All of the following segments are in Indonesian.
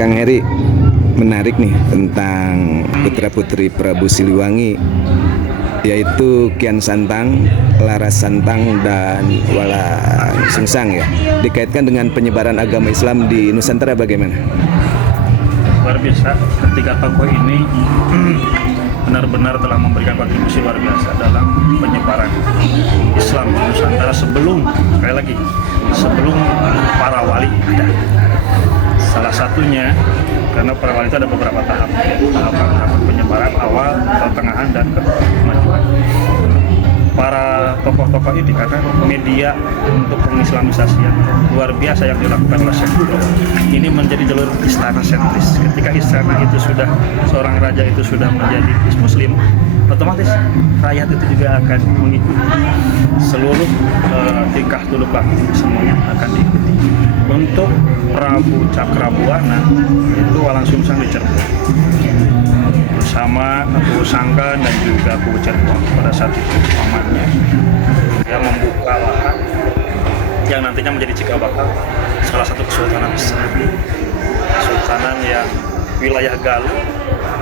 Kang Heri, menarik nih tentang putra-putri Prabu Siliwangi, yaitu Kian Santang, Laras Santang, dan Walang Sungsang ya. Dikaitkan dengan penyebaran agama Islam di Nusantara bagaimana? Luar biasa, ketiga tokoh ini benar-benar telah memberikan kontribusi luar biasa dalam penyebaran Islam di Nusantara sebelum para wali ada. Salah satunya karena para wali itu ada beberapa tahapan penyebaran awal, pertengahan, dan kemajuan. Para tokoh-tokoh ini karena media untuk pengislamisasi yang luar biasa yang dilakukan oleh Syekh Budo ini menjadi jalur istana sentris. Ketika istana itu sudah, seorang raja itu sudah menjadi muslim, otomatis rakyat itu juga akan mengikuti seluruh tingkah tunduk laku, semuanya akan diikuti. Untuk Prabu Cakrabuana itu Walang Sungsang di Cirebon bersama Kubu Sangkan dan juga Kubu Cirebon pada saat itu pamannya yang membuka lahan yang nantinya menjadi cikal bakal salah satu kesultanan besar, kesultanan yang wilayah Galuh,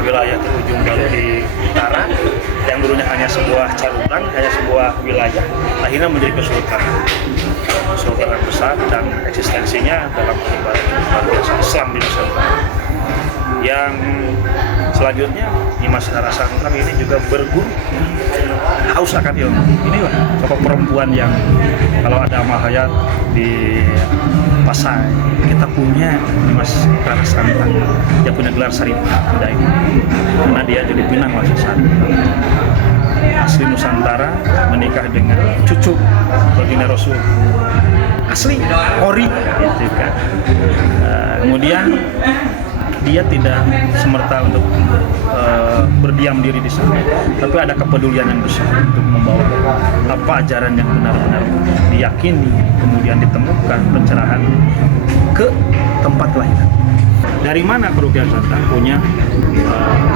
wilayah terujung Galuh di utara yang dulunya hanya sebuah carutan, hanya sebuah wilayah, akhirnya menjadi kesultanan besar dan eksistensinya dalam penyebaran Islam di Nusantara. Yang selanjutnya Nyimas Rara Santang ini juga berguru haus akan ilmu. Inilah tokoh perempuan yang kalau ada amal hayat di Pasai kita punya Nyimas Rara Santang yang punya gelar Saripah ini karena dia jadi pinang Wasisari asli Nusantara, menikah dengan cucu baginda Rasul asli ori gitu kan. Kemudian dia tidak semerta untuk berdiam diri di sana, tapi ada kepedulian yang besar untuk membawa apa ajaran yang benar-benar diyakini, kemudian ditemukan pencerahan ke tempat kelahiran. Dari mana Kian Santang punya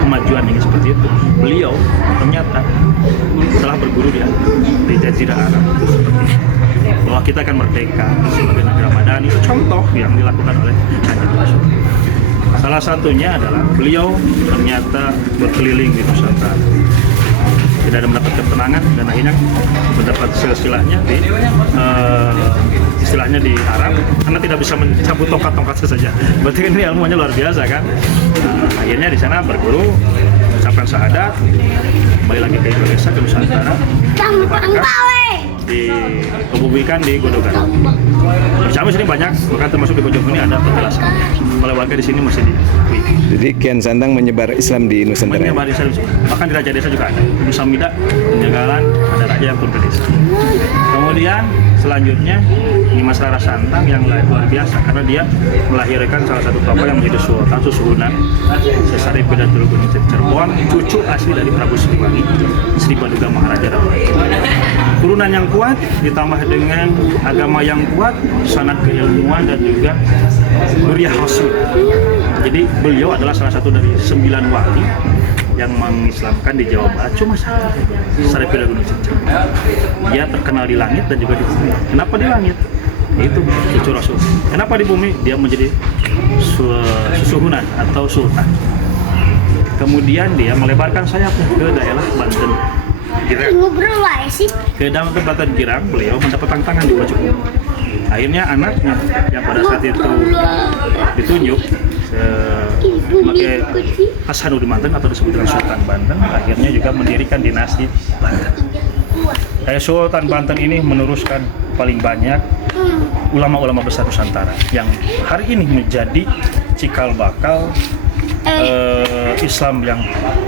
kemajuan yang seperti itu? Beliau ternyata telah berguru di Jazirah Arab itu seperti itu. Bahwa kita akan merdeka sebagai negara madani, itu contoh yang dilakukan oleh Kanjeng Rasul. Salah satunya adalah beliau ternyata berkeliling di Nusantara, tidak ada mendapat ketenangan dan akhirnya mendapat silsilahnya di Arab karena tidak bisa mencabut tongkat-tongkat saja. Berarti kan ini ilmunya luar biasa kan. Akhirnya di sana berguru, mengucapkan syahadat, kembali lagi ke Indonesia, ke Nusantara, dikebumikan di Gondogan. Bersama sini banyak, bahkan termasuk di Bojong ini ada penjelasan. Oleh warga di sini masih diakui. Jadi Kian Santang menyebar Islam di Nusantara. Menyebar Islam, bahkan di Raja Desa juga ada. Nusamida, penjagalan, ada raja yang turun ke desa. Kemudian selanjutnya Nyimas Rara Santang yang luar biasa karena dia melahirkan salah satu tokoh yang menjadi sultan Susuhunan, Sesari Pidatul Gunung Cirebon, cucu asli dari Prabu Siliwangi, Sri Baduga Maharaja Rawayu. Turunan yang kuat ditambah dengan agama yang kuat, sanad keilmuan dan juga Nuriyah Rasul. Jadi beliau adalah salah satu dari 9 wali yang mengislamkan di Jawa Barat, cuma satu, Sari Pidatul Gunung Cirebon. Dia terkenal di langit dan juga di bumi. Kenapa di langit? Itu cucu Rasul. Kenapa di bumi? Dia menjadi Susuhunan atau sultan. Kemudian dia melebarkan sayapnya ke daerah Banten. Ke dalam Banten Girang, beliau mendapat tantangan di Pojok. Akhirnya anaknya yang pada saat itu ditunjuk sebagai Hasanuddin Banten atau disebut dengan Sultan Banten, akhirnya juga mendirikan dinasti Banten. Sultan Banten ini meneruskan paling banyak ulama-ulama besar Nusantara yang hari ini menjadi cikal bakal Islam yang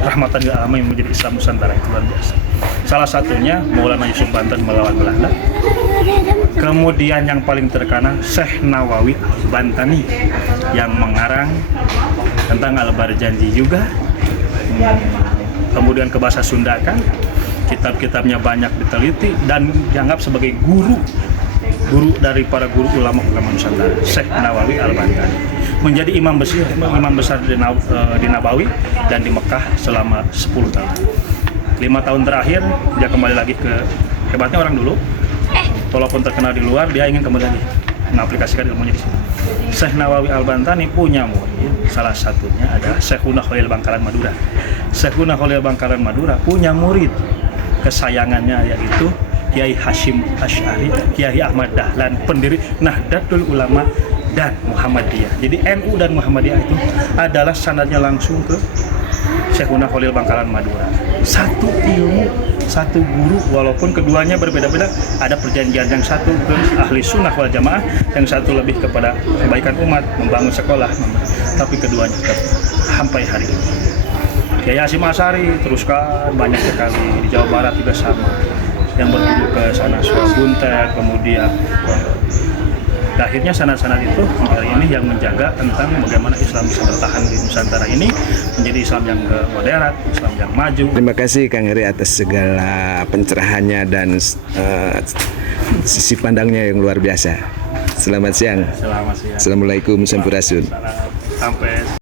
rahmatan lil alamin, menjadi Islam Nusantara itu luar biasa. Salah satunya Maulana Yusuf Banten melawan Belanda. Kemudian yang paling terkenal Syekh Nawawi Bantani yang mengarang tentang Al-Bar Janji juga. Kemudian ke bahasa Sunda kan, kitab-kitabnya banyak diteliti dan dianggap sebagai guru dari para guru ulama-ulama Nusantara. Syekh Nawawi Al-Bantani menjadi imam besar di Nabawi dan di Mekah selama 10 tahun. 5 tahun terakhir dia kembali lagi ke hebatnya orang dulu. Walaupun terkenal di luar, dia ingin kembali lagi mengaplikasikan ilmunya di sini. Syekh Nawawi Al-Bantani punya murid, salah satunya adalah Syekhuna Khalil Bangkalan Madura. Syekhuna Khalil Bangkalan Madura punya murid kesayangannya, yaitu Kiai Hashim Asy'ari, Kiai Ahmad Dahlan, pendiri Nahdlatul Ulama dan Muhammadiyah. Jadi NU dan Muhammadiyah itu adalah sanadnya langsung ke Syekhuna Khalil Bangkalan Madura. Satu ilmu, satu guru, walaupun keduanya berbeda-beda. Ada perjanjian, yang satu ke ahli sunnah wal jamaah, yang satu lebih kepada kebaikan umat, membangun sekolah, tapi keduanya tetap sampai hari ini. Kiai Hasyim Asy'ari teruskan banyak sekali, di Jawa Barat juga sama, yang berguru ke sana Buntet, kemudian akhirnya sanad-sanad itu hari ini yang menjaga tentang bagaimana Islam bisa bertahan di Nusantara ini menjadi Islam yang moderat, Islam yang maju. Terima kasih Kang Heri atas segala pencerahannya dan sisi pandangnya yang luar biasa. Selamat siang. Selamat siang. Assalamualaikum, sampurasun. Sampai